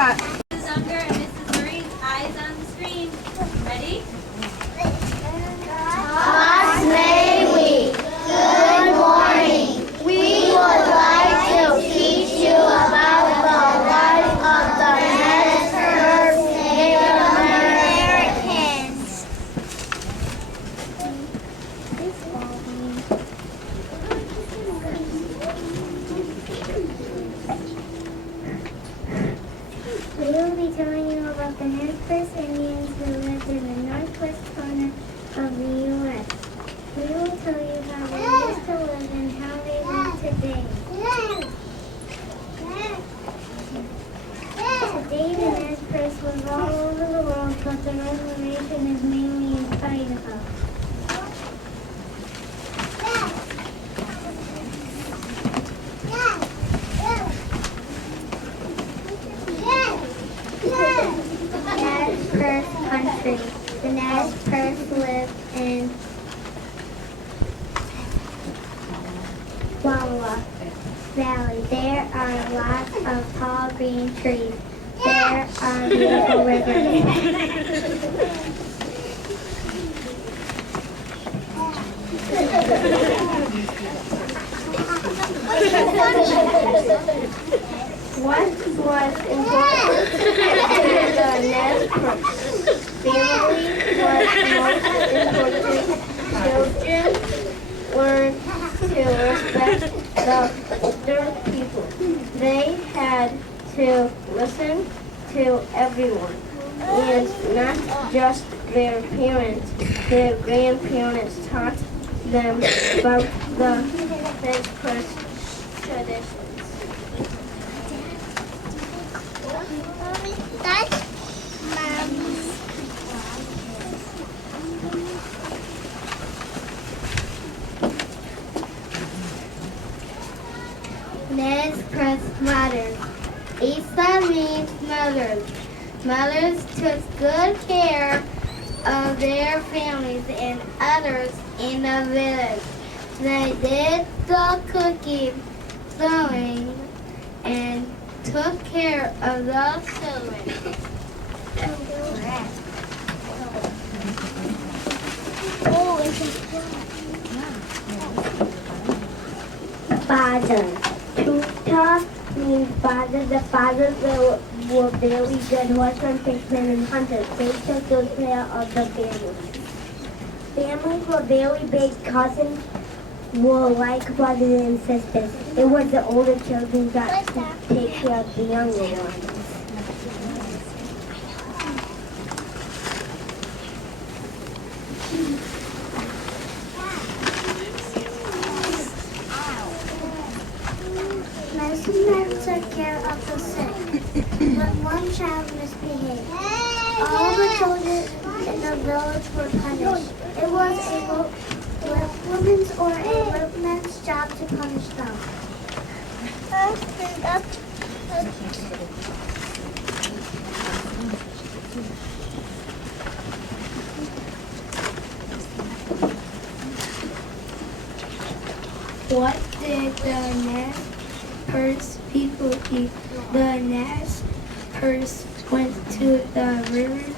robot. Mrs. Unger and Mrs. Marie's eyes on the screen. Ready? Thus may we. Good morning. We would like to teach you about the life of the next first Native Americans. We will be telling you about the First Indians who lived in the northwest corner of the U.S. We will tell you how they used to live and how they live today. Today, the Nez Perce was all over the world, but the reservation is mainly in Idaho. Nez Perce country. The Nez Perce live in Wawa Valley. There are lots of tall green trees. There are beautiful rivers. What was important to the Nez Perce family was most important. Children learned to respect the older people. They had to listen to everyone, and not just their parents. Their grandparents taught them about the Nez Perce traditions. Nez Perce mothers. Isa means mothers. Mothers took good care of their families and others in the village. They did the cooking, sewing, and took care of the children. Father. Tuta means father. The fathers were very good horsemen, fishermen, and hunters. They took good care of the family. Families were very big. Cousins were like brothers and sisters. It was the older children that to take care of the younger ones. Medicine took care of the sick, but one child misbehaved. All the children in the village were punished. It was a woman's or a workman's job to punish them. What did the Nez Perce people eat? The Nez Perce went to the rivers,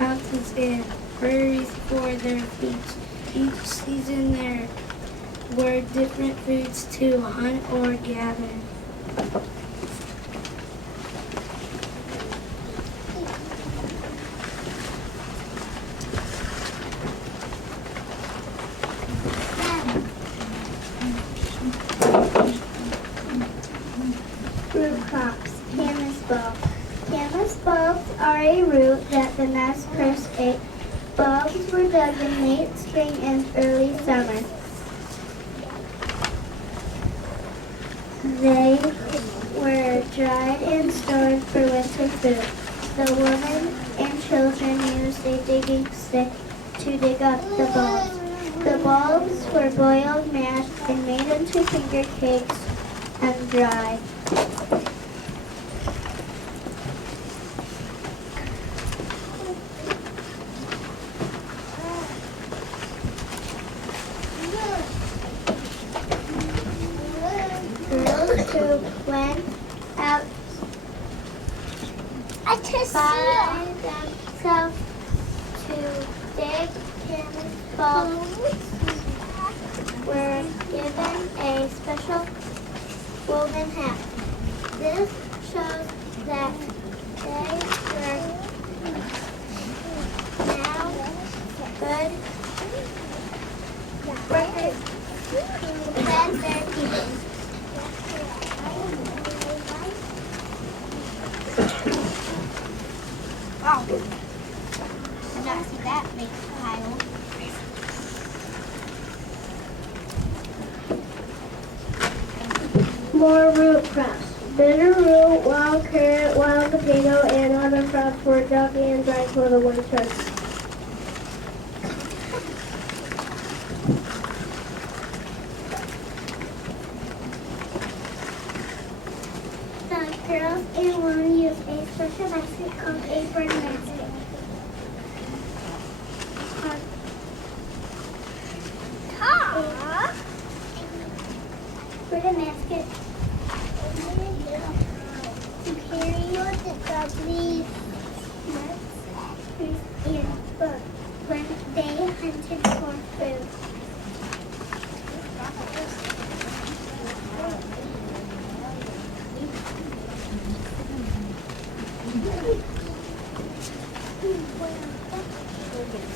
mountains, and prairies for their feeds. Each season there were different foods to hunt or gather. Root crops. Camas bulbs. Camas bulbs are a root that the Nez Perce ate. Bulbs were dug in late spring and early summer. They were dried and stored for winter food. The women and children used a digging stick to dig up the bulbs. The bulbs were boiled, mashed, and made into finger cakes and dried. Girls who went out by themselves to dig cannonballs were given a special woven hat. This shows that they were now good workers who fed their people. Wow. Did not see that big pile. More root crops. Bitter root, wild carrot, wild potato, and other crops were dug and dried for the winter. The girls and women used a special basket called a bread basket. Bread basket to carry the leaves, nuts, and bugs when they hunted for food.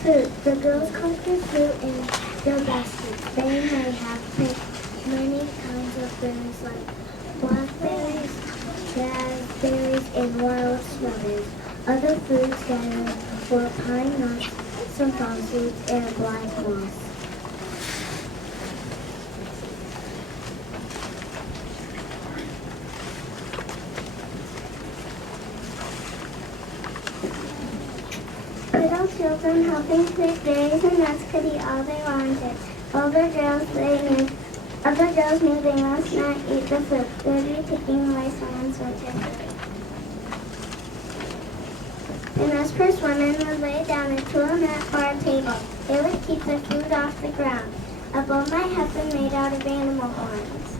Food. The girls conquered fruit in the basket. They may have picked many kinds of berries like blackberries, raspberries, and wild strawberries. Other foods gathered were pine nuts, some palm seeds, and black moss. Little children helping pick berries and nuts could eat all they wanted. Other girls knew they must not eat the fruit. They would be taking away someone's winter food. The nurse women would lay down into a mat or a table. They would keep the food off the ground. A bowl might have been made out of animal horns.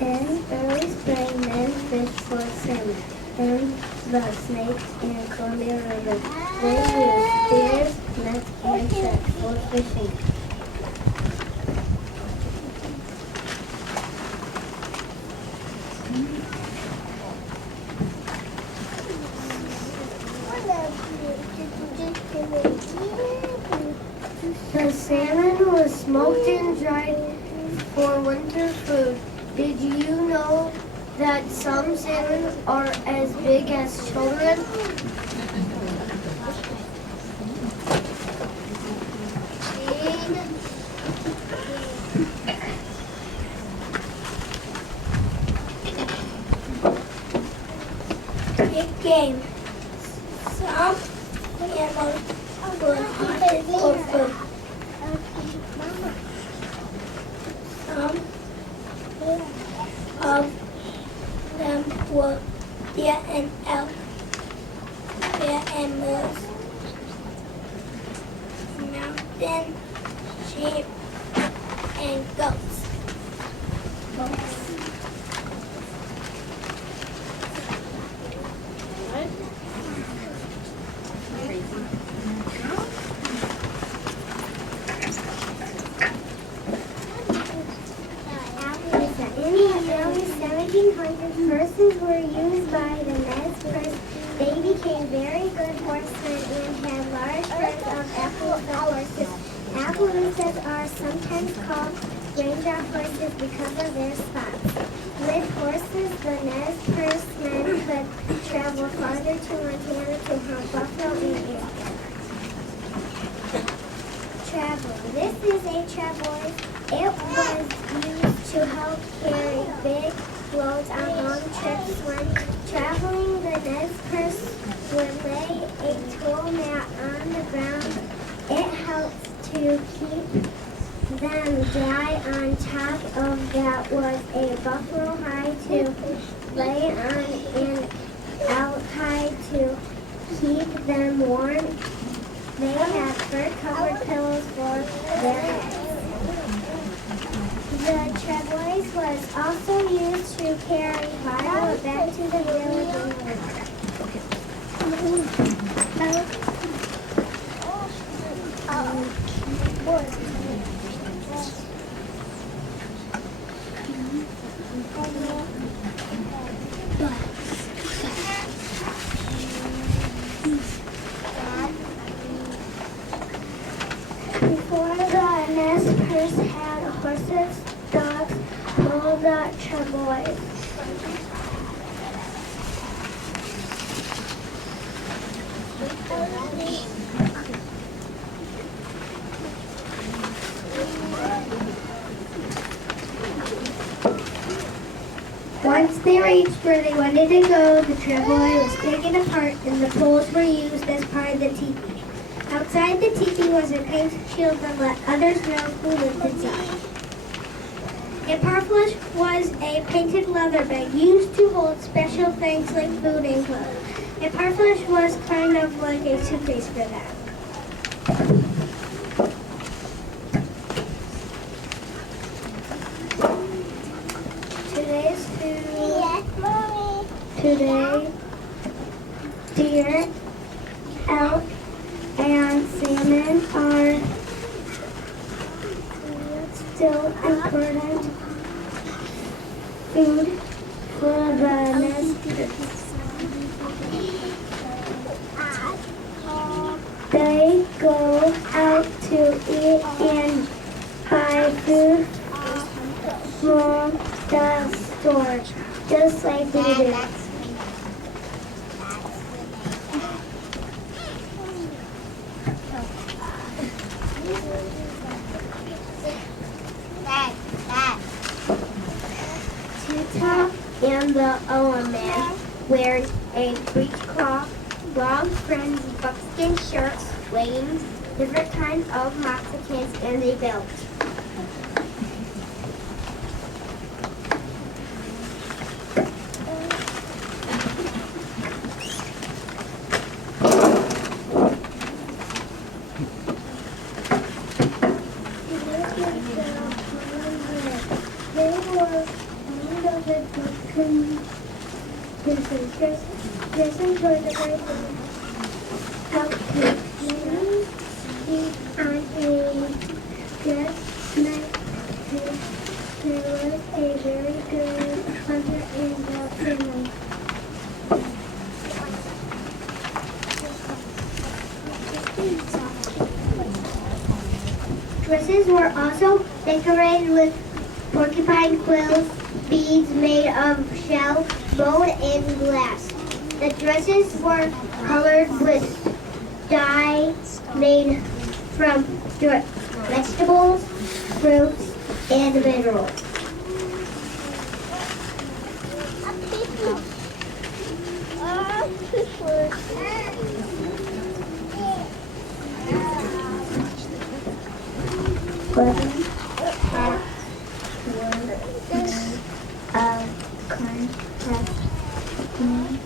In early spring, men fished for salmon in the Snakes and Columbia River. They used spears, nets, and sets for fishing. The salmon was smoked and dried for winter food. Did you know that some salmon are as big as children? Big game. Some animals were hunted for food. Some of them were deer and elk, bear and moose, mountain sheep, and goats. In the early 1700s, horses were used by the Nez Perce. They became very good horsemen and had large herds of Appaloosa horses. Appaloosas are sometimes called raindrop horses because of their spots. With horses, the Nez Perce men could travel farther to Montana to hunt buffalo and elk. Travel. This is a travois. It was used to help carry big loads on long trips. When traveling, the Nez Perce would lay a tool mat on the ground. It helped to keep them dry. On top of that was a buffalo hide to lay on and elk hide to keep them warm. They had fur-covered pillows for their heads. The travois was also used to carry firewood back to the village in the winter. Before the nest first had horses, dogs, all the travois. Once they reached where they wanted to go, the travois was taken apart and the poles were used as part of the teepee. Outside the teepee was a painted shield that let others know who lived inside. A parfleche was a painted leather bag used to hold special things like food and clothes. A parfleche was kind of like a suitcase for them. Today's food. Yes, Mommy. Today, deer, elk, and salmon are still important food for the nesters. They go out to eat and buy food from the store, just like we do. Tita and the Owen man wears a breechcloth, long fringe buckskin shirts, leggings, different kinds of moccasins, and a belt. Dressing for the great outfit. He on a dress night. There was a very good hunter in the family. Dresses were also decorated with porcupine quills, beads made of shell, bone, and glass. The dresses were colored with dye made from vegetables, fruits, and minerals. Wedding hats were of contrast and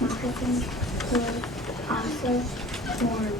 moccasins were also worn.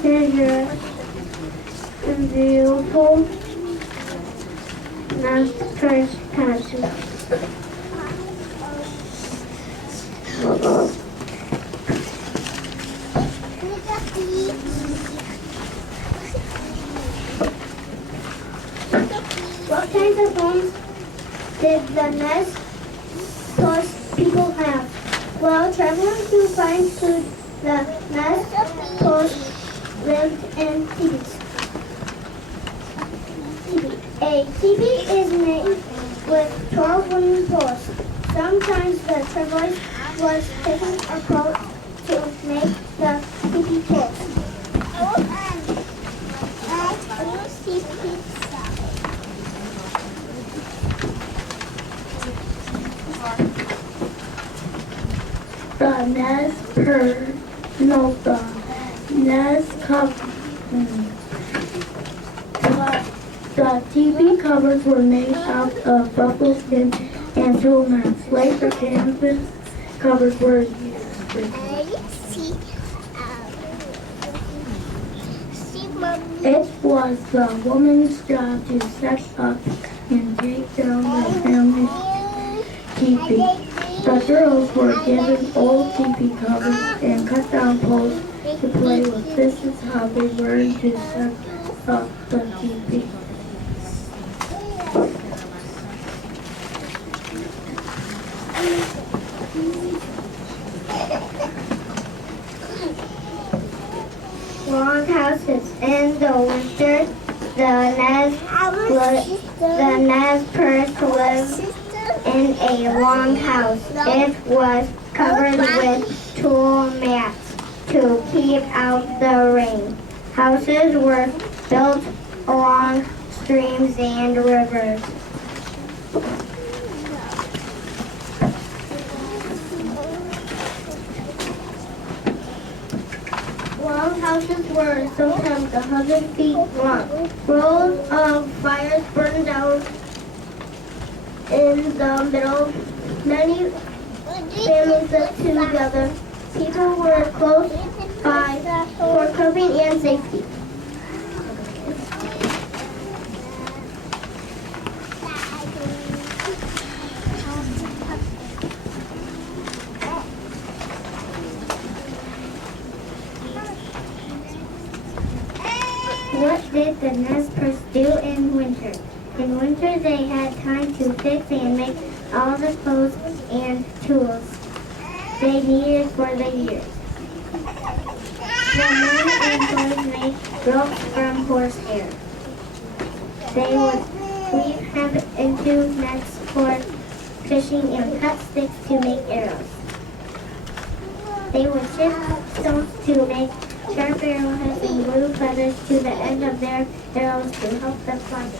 Treasure and beautiful master's passion. What kinds of homes did the nest source people have? Well, travelers who find food, the nest source lived in teepees. A teepee is made with 12 wooden poles. Sometimes the travelers was taken apart to make the teepee poles. The nest cover. The teepee covers were made out of buffalo skin and tool mats. Later, canvas covers were used. It was the woman's job to set up and take down the family's teepee. The girls were given old teepee covers and cut down poles to play with. This is how they learned to set up the teepee. Long houses in the winter, the Nez lived in a long house. It was covered with tool mats to keep out the rain. Houses were built along streams and rivers. Long houses were sometimes 100 feet long. Rows of fires burned out in the middle. Many families lived together. People were close by for coping and safety. What did the Nez do in winter? In winter, they had time to fix and make all the clothes and tools they needed for the year. The men and boys made ropes from horsehair. They would weave hemp into nets for fishing and cut sticks to make arrows. They would shift stones to make sharp arrowheads and glue feathers to the end of their arrows to help them fly.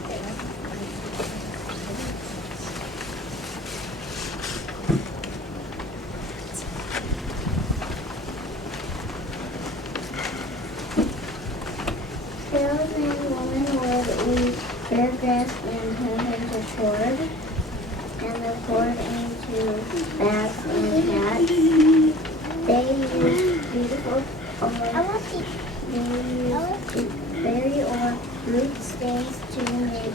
Sailors and women would weave bear grass and hemp into cord, and the cord into bags and hats. They used beautiful berry or root stains to make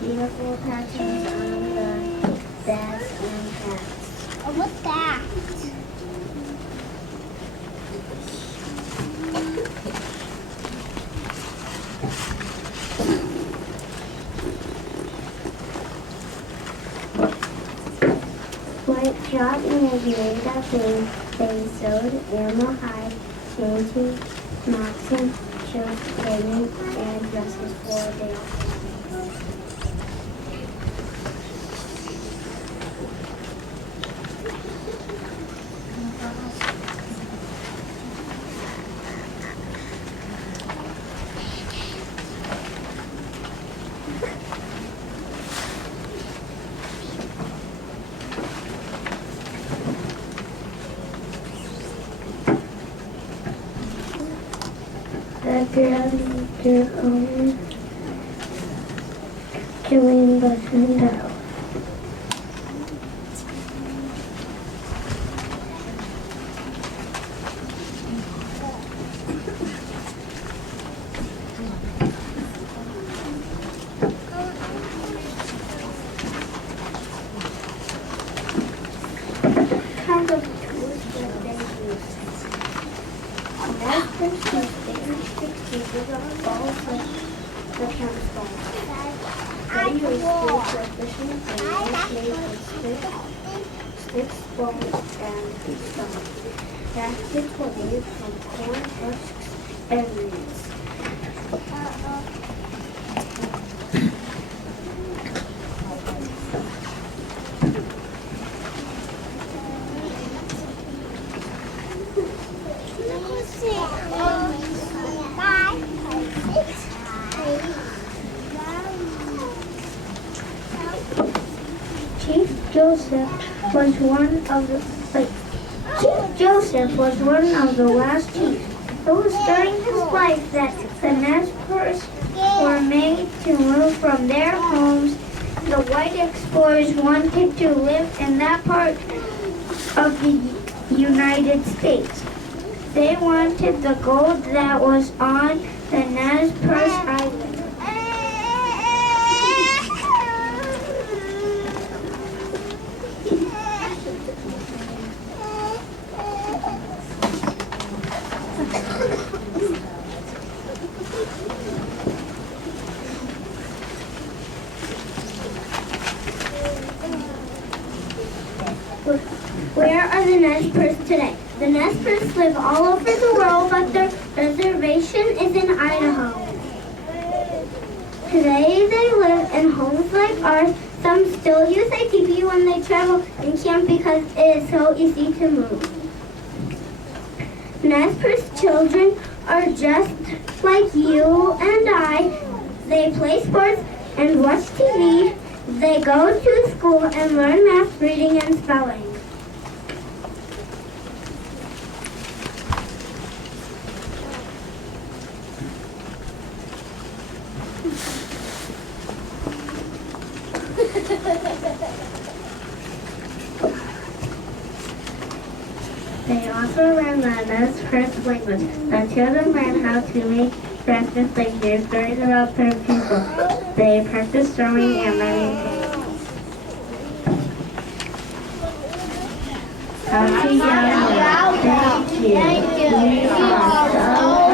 beautiful patterns on the bags and hats. Oh, what's that? White cotton is made up and they sewed animal hide into moccasin, shoes, clothing, and dresses for days. Their own killing the window. Kind of tools that they use. That's the pieces of balls like the tennis balls. They use sticks for fishing and made of sticks, balls, and stones. Baskets were made from corn husks and reeds. Chief Joseph was one of the Chief Joseph was one of the last chiefs. It was during his life that the Nez were made to move from their homes. The white explorers wanted to live in that part of the United States. They wanted the gold that was on the Nez Island. Where are the Nez today? The Nez live all over the world, but their reservation is in Idaho. Today they live in homes like ours. Some still use ATV when they travel and camp because it is so easy to move. Nez children are just like you and I. They play sports and watch TV. They go to school and learn math, reading, and spelling. They also learn the Nez language. The children learn how to make breakfast they hear stories about their people. They practice drumming and many things. Thank you. We are so